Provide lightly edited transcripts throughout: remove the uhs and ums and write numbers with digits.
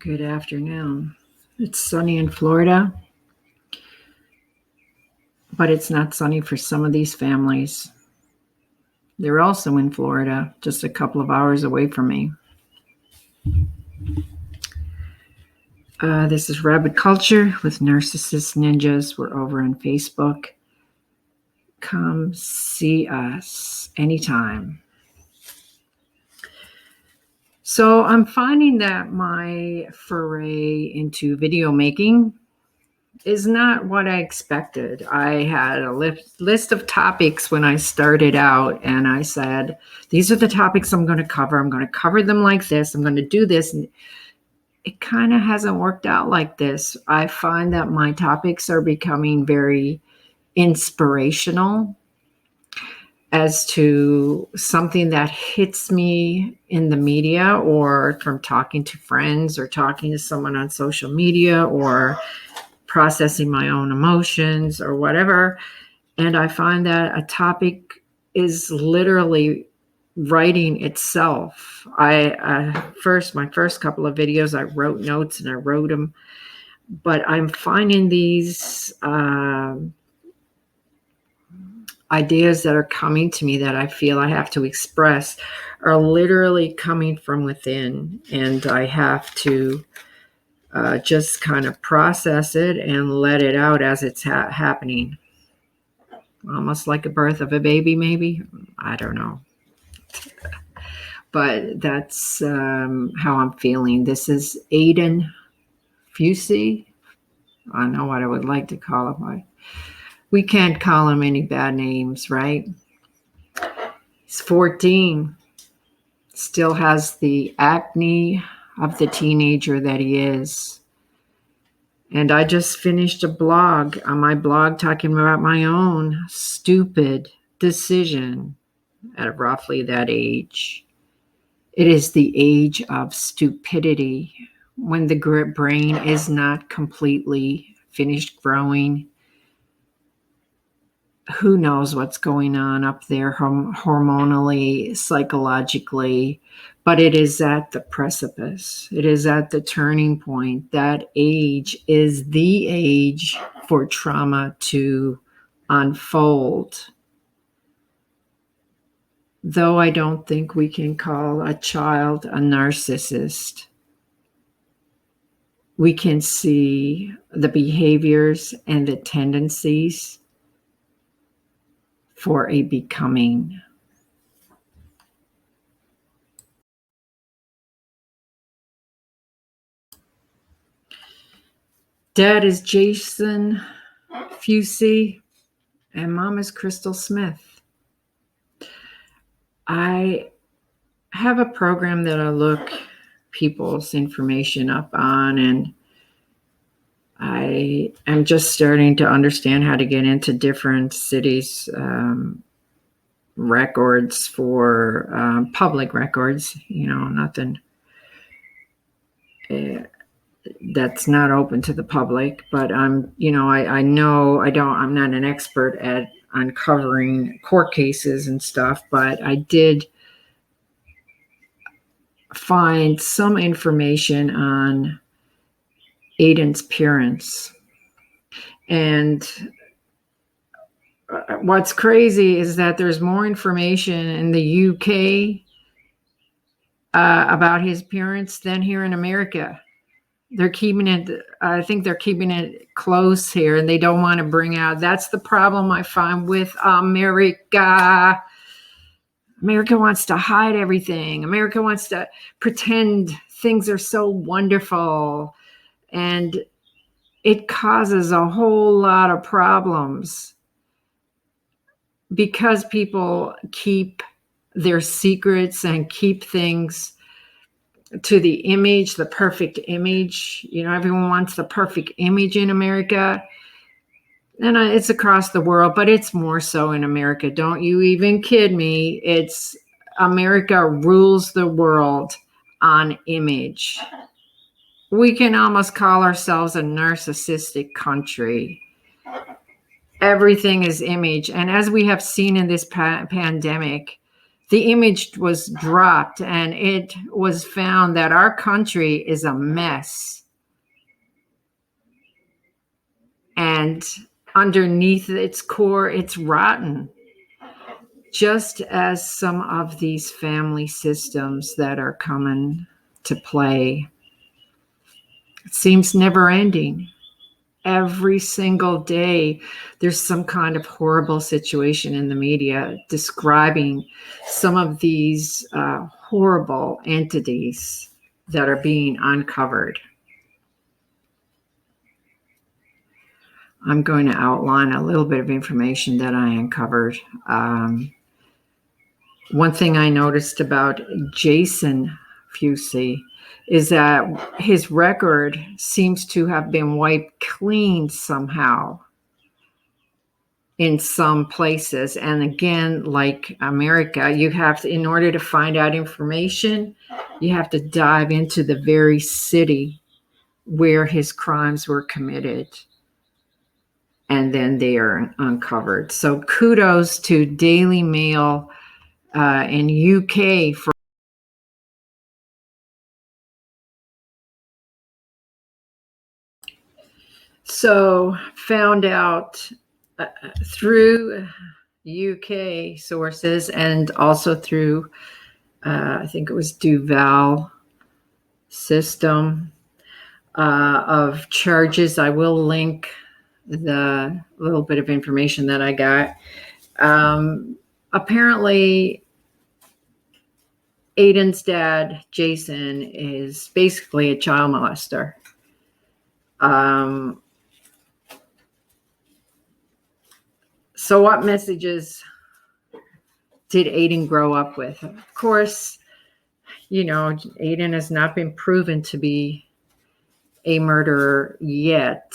Good afternoon. It's sunny in Florida, but it's not sunny for some of these families. They're also in Florida, just a couple of hours away from me. This is Rabbit Culture with Narcissist Ninjas. We're over on Facebook. Come see us anytime. So I'm finding that my foray into video making is not what I expected. I had a list of topics when I started out, and I said, these are the topics I'm going to cover. I'm going to cover them like this. I'm going to do this. And it kind of hasn't worked out like this. I find that my topics are becoming very inspirational as to something that hits me in the media or from talking to friends or talking to someone on social media or processing my own emotions or whatever. And I find that a topic is literally writing itself. My first couple of videos, I wrote notes and I wrote them, but I'm finding these ideas that are coming to me that I feel I have to express are literally coming from within, and I have to just kind of process it and let it out as it's happening. Almost like a birth of a baby, maybe. I don't know. But that's how I'm feeling. This is Aiden Fucci. I know what I would like to call him. We can't call him any bad names, right? He's 14. Still has the acne of the teenager that he is. And I just finished a blog on my blog talking about my own stupid decision at roughly that age. It is the age of stupidity, when the brain is not completely finished growing. Who knows what's going on up there hormonally, psychologically, but it is at the precipice. It is at the turning point. That age is the age for trauma to unfold. Though I don't think we can call a child a narcissist, we can see the behaviors and the tendencies for a becoming. Dad is Jason Fucci, and Mom is Crystal Smith. I have a program that I look people's information up on, and I am just starting to understand how to get into different cities' records for public records, nothing that's not open to the public, but I'm not an expert at uncovering court cases and stuff, but I did find some information on Aiden's parents. And what's crazy is that there's more information in the UK about his parents than here in America. I think they're keeping it close here, and they don't want to bring out. That's the problem I find with America. America wants to hide everything. America wants to pretend things are so wonderful, and it causes a whole lot of problems because people keep their secrets and keep things to the image, the perfect image. Everyone wants the perfect image in America. And it's across the world, but it's more so in America. Don't you even kid me. It's America rules the world on image. We can almost call ourselves a narcissistic country. Everything is image. And as we have seen in this pandemic, the image was dropped, and it was found that our country is a mess. And underneath its core, it's rotten. Just as some of these family systems that are coming to play. It seems never ending. Every single day, there's some kind of horrible situation in the media describing some of these horrible entities that are being uncovered. I'm going to outline a little bit of information that I uncovered. One thing I noticed about Jason Fucci is that his record seems to have been wiped clean somehow in some places. And again, like America, you have to, in order to find out information, you have to dive into the very city where his crimes were committed. And then they are uncovered. So kudos to Daily Mail in UK for so found out through UK sources and also through I think it was Duval system of charges. I will link the little bit of information that I got. Apparently Aiden's dad, Jason, is basically a child molester. So what messages did Aiden grow up with? Of course, you know, Aiden has not been proven to be a murderer yet,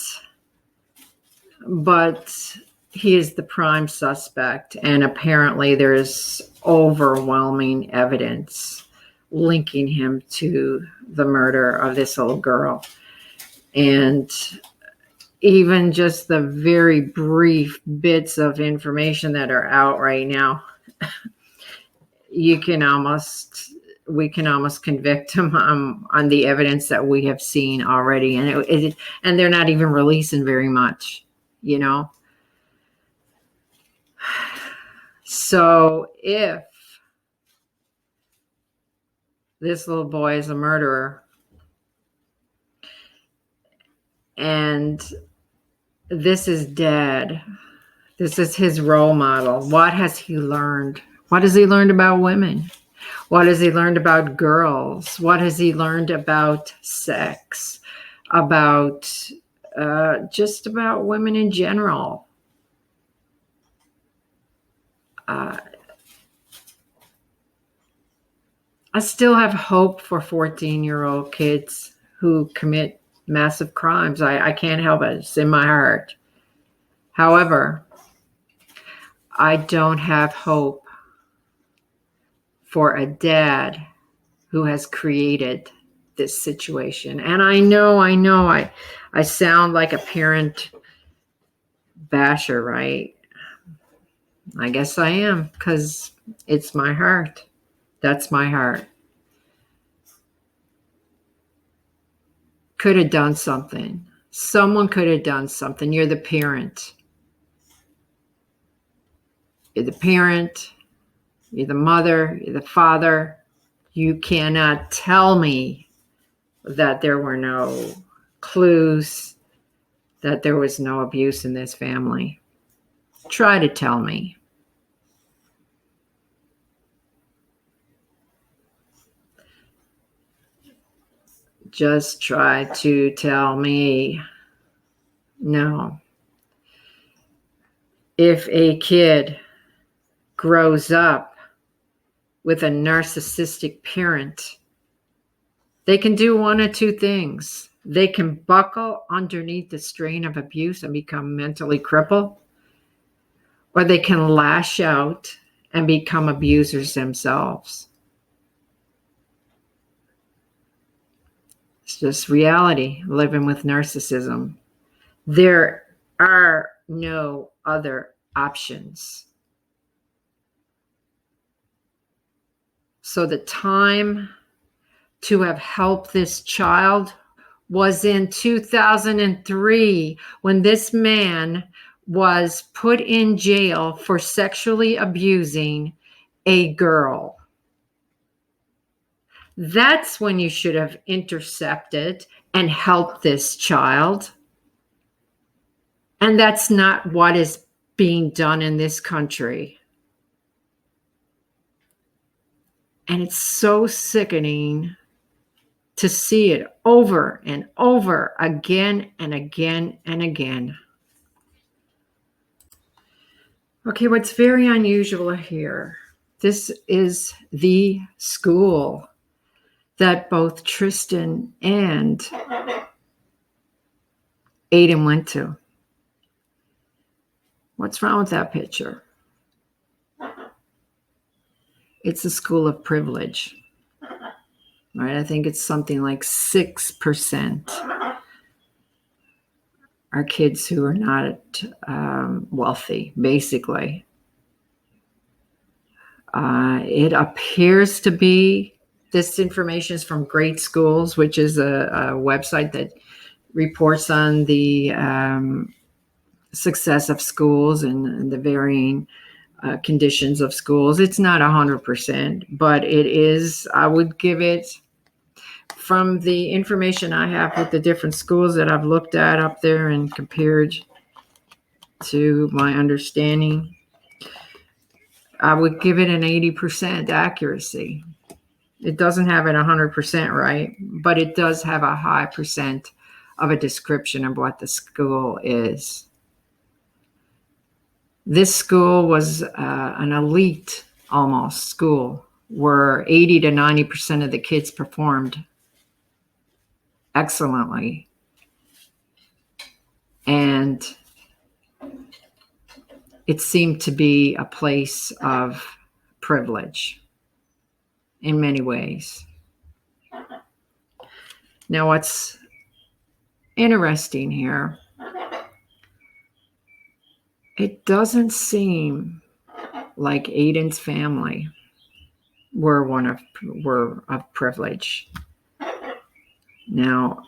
but he is the prime suspect, and apparently there's overwhelming evidence linking him to the murder of this little girl. And even just the very brief bits of information that are out right now, we can almost convict him on the evidence that we have seen already, and and they're not even releasing very much, you know. So if this little boy is a murderer and this is Dad, this is his role model, what has he learned? What has he learned about women? What has he learned about girls? What has he learned about sex? About just about women in general? I still have hope for 14-year-old kids who commit massive crimes. I can't help it. It's in my heart. However, I don't have hope for a dad who has created this situation. And I know I sound like a parent basher, right? I guess I am, because it's my heart. That's my heart. Could have done something. Someone could have done something. You're the parent. You're the parent. You're the mother. You're the father. You cannot tell me that there were no clues, that there was no abuse in this family. Try to tell me. Just try to tell me. No. If a kid grows up with a narcissistic parent, they can do one of two things. They can buckle underneath the strain of abuse and become mentally crippled, or they can lash out and become abusers themselves. It's just reality, living with narcissism. There are no other options. So the time to have helped this child was in 2003 when this man was put in jail for sexually abusing a girl. That's when you should have intercepted and helped this child. And that's not what is being done in this country. And it's so sickening to see it over and over again and again and again. Okay, what's very unusual here, this is the school that both Tristyn and Aiden went to. What's wrong with that picture? It's a school of privilege, right? I think it's something like 6% are kids who are not wealthy, basically. It appears to be, this information is from Great Schools, which is a website that reports on the success of schools and the varying conditions of schools. It's not 100%, but it is, I would give it, from the information I have with the different schools that I've looked at up there and compared to my understanding, I would give it an 80% accuracy. It doesn't have it 100% right, but it does have a high percent of a description of what the school is. This school was an elite almost school where 80 to 90% of the kids performed excellently. And it seemed to be a place of privilege in many ways. Now, what's interesting here, it doesn't seem like Aiden's family were of privilege. Now,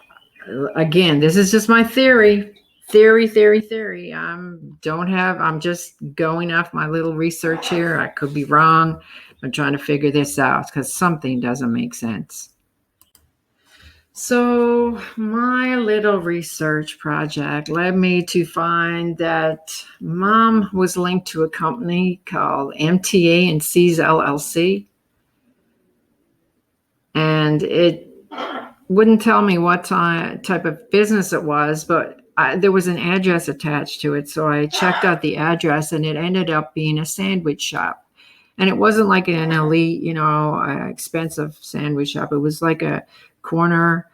again, this is just my theory. I'm just going off my little research here. I could be wrong. I'm trying to figure this out because something doesn't make sense. So my little research project led me to find that mom was linked to a company called MTA and C's LLC. And it wouldn't tell me what type of business it was, but there was an address attached to it. So I checked out the address and it ended up being a sandwich shop. And it wasn't like an elite, expensive sandwich shop. It was like a corner,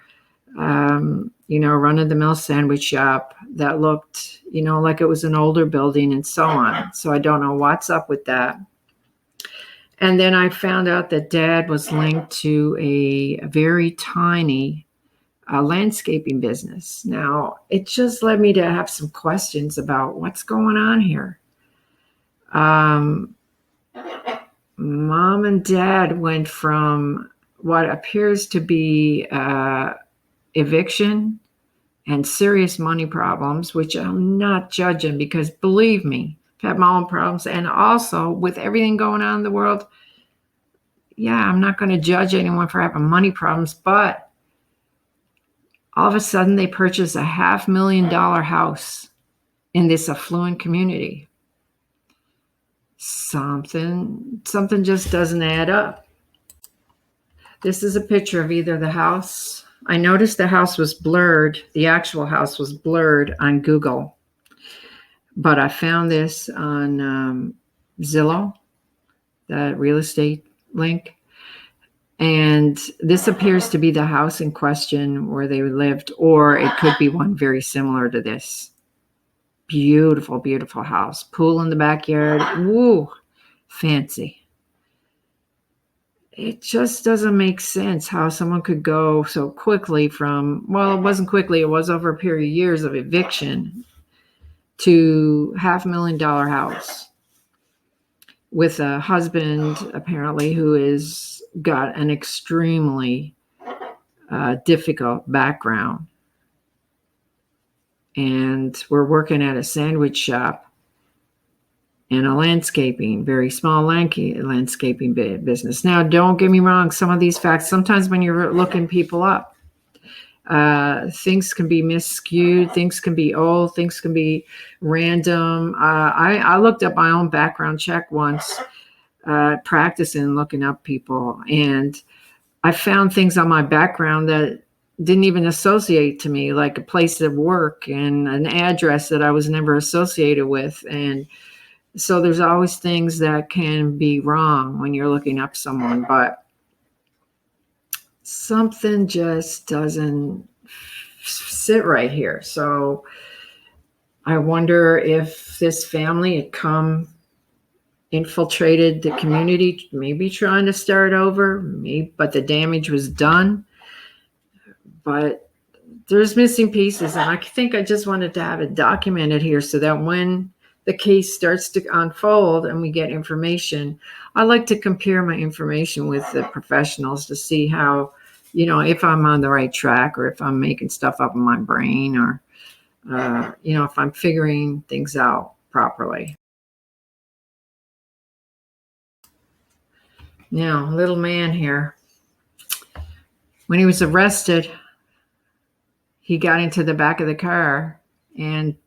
run-of-the-mill sandwich shop that looked, like it was an older building and so on. So I don't know what's up with that. And then I found out that Dad was linked to a very tiny landscaping business. Now, it just led me to have some questions about what's going on here. Mom and Dad went from what appears to be eviction and serious money problems, which I'm not judging because believe me, I've had my own problems. And also with everything going on in the world, I'm not going to judge anyone for having money problems, but all of a sudden they purchase a $500,000 house in this affluent community. Something just doesn't add up. This is a picture of either the house. I noticed the house was blurred. The actual house was blurred on Google. But I found this on Zillow, the real estate link. And this appears to be the house in question where they lived, or it could be one very similar to this. Beautiful, beautiful house. Pool in the backyard. Woo, fancy. It just doesn't make sense how someone could go so quickly from, well, it wasn't quickly, it was over a period of years of eviction to $500,000 house. with a husband, apparently, who has got an extremely difficult background. And we're working at a sandwich shop in a very small landscaping business. Now, don't get me wrong. Some of these facts, sometimes when you're looking people up, things can be miscued, things can be old, things can be random. I looked up my own background check once, practicing looking up people, and I found things on my background that didn't even associate to me, like a place of work and an address that I was never associated with. And so there's always things that can be wrong when you're looking up someone, but something just doesn't sit right here. So I wonder if this family had infiltrated the community, maybe trying to start over, but the damage was done. But there's missing pieces, and I think I just wanted to have it documented here so that when the case starts to unfold and we get information, I like to compare my information with the professionals to see how, if I'm on the right track or if I'm making stuff up in my brain or, if I'm figuring things out properly. Now, little man here, when he was arrested, he got into the back of the car and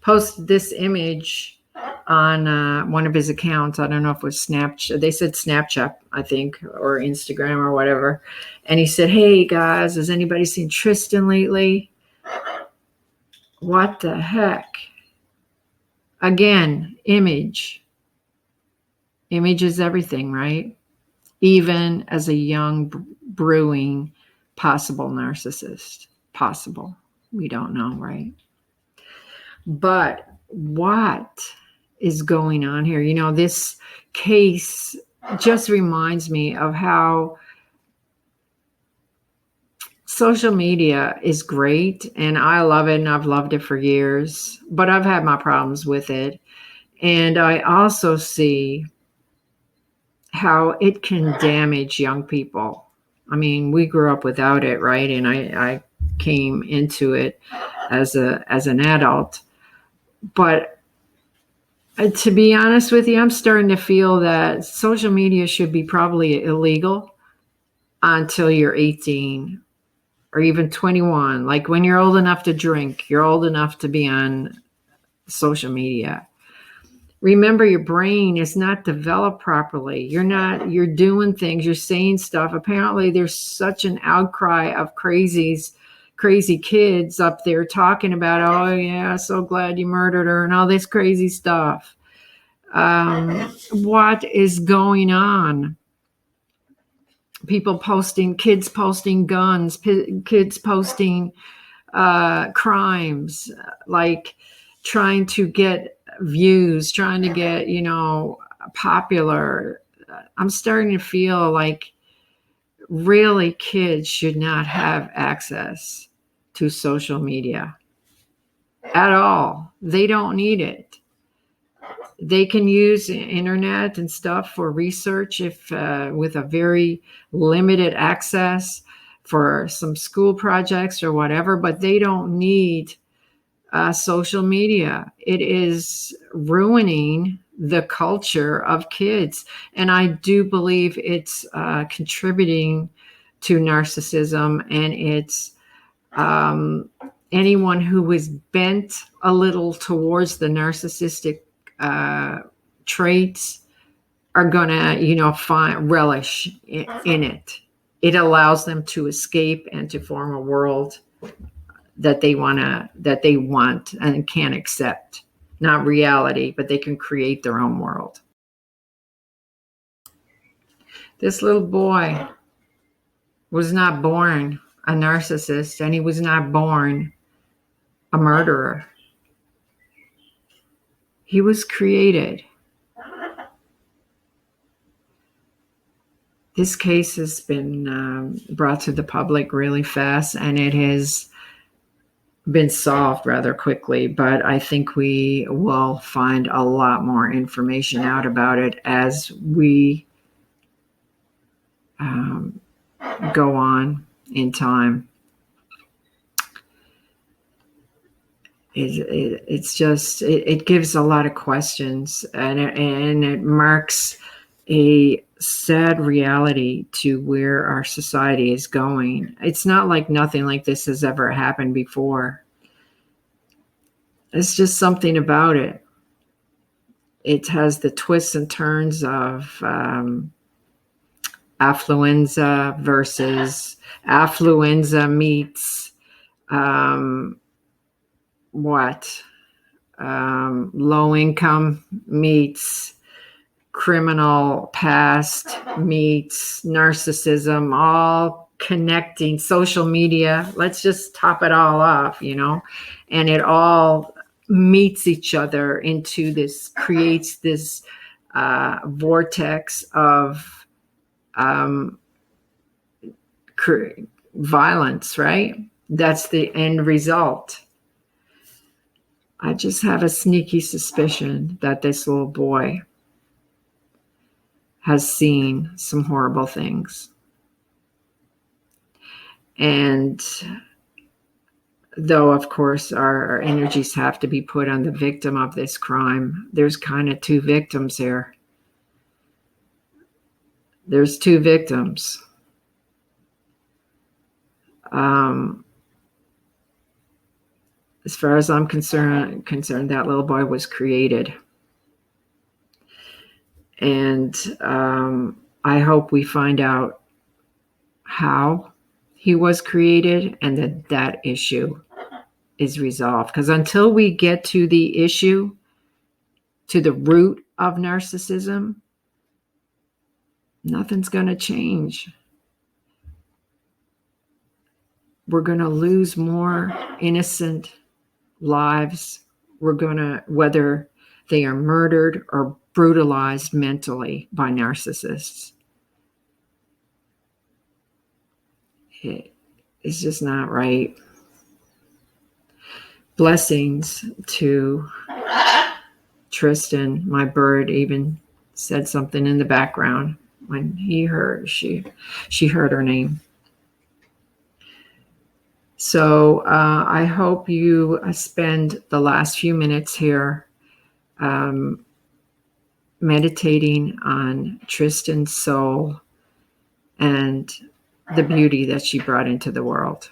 posted this image on one of his accounts. I don't know if it was Snapchat. They said Snapchat, I think, or Instagram or whatever. And he said, "Hey guys, has anybody seen Tristyn lately?" What the heck? Again, image. Image is everything, right? Even as a young brewing possible narcissist. Possible. We don't know, right? But what is going on here? This case just reminds me of how social media is great, and I love it, and I've loved it for years, but I've had my problems with it. And I also see how it can damage young people. I mean, we grew up without it, right? And I came into it as an adult. But to be honest with you, I'm starting to feel that social media should be probably illegal until you're 18 or even 21. Like when you're old enough to drink, you're old enough to be on social media. Remember, your brain is not developed properly. You're doing things, you're saying stuff. Apparently, there's such an outcry of crazy kids up there talking about, "Oh yeah, so glad you murdered her," and all this crazy stuff. What is going on? Kids posting guns, kids posting crimes, like trying to get views, trying to get, popular. I'm starting to feel like really kids should not have access to social media at all. They don't need it. They can use internet and stuff for research if with a very limited access for some school projects or whatever, but they don't need social media. It is ruining the culture of kids. And I do believe it's contributing to narcissism, and it's anyone who is bent a little towards the narcissistic traits are gonna, find relish in it. It allows them to escape and to form a world that they want and can't accept. Not reality, but they can create their own world. This little boy was not born a narcissist, and he was not born a murderer. He was created. This case has been brought to the public really fast, and it has been solved rather quickly, but I think we will find a lot more information out about it as we go on in time. It gives a lot of questions, and it marks a sad reality to where our society is going. It's not like nothing like this has ever happened before. It's just something about it. It has the twists and turns of affluenza versus affluenza meets low income meets criminal past meets narcissism, all connecting, social media. Let's just top it all off, and it all meets each other into this, creates this vortex of violence, right? That's the end result. I just have a sneaky suspicion that this little boy has seen some horrible things. And though, of course, our energies have to be put on the victim of this crime, there's kind of two victims here. There's two victims. As far as I'm concerned, that little boy was created. And I hope we find out how he was created and that issue is resolved. Because until we get to the issue, to the root of narcissism, nothing's going to change. We're going to lose more innocent lives. We're going to, whether they are murdered or brutalized mentally by narcissists. It's just not right. Blessings to Tristyn. My bird even said something in the background when she heard her name. So I hope you spend the last few minutes here meditating on Tristyn's soul and the beauty that she brought into the world.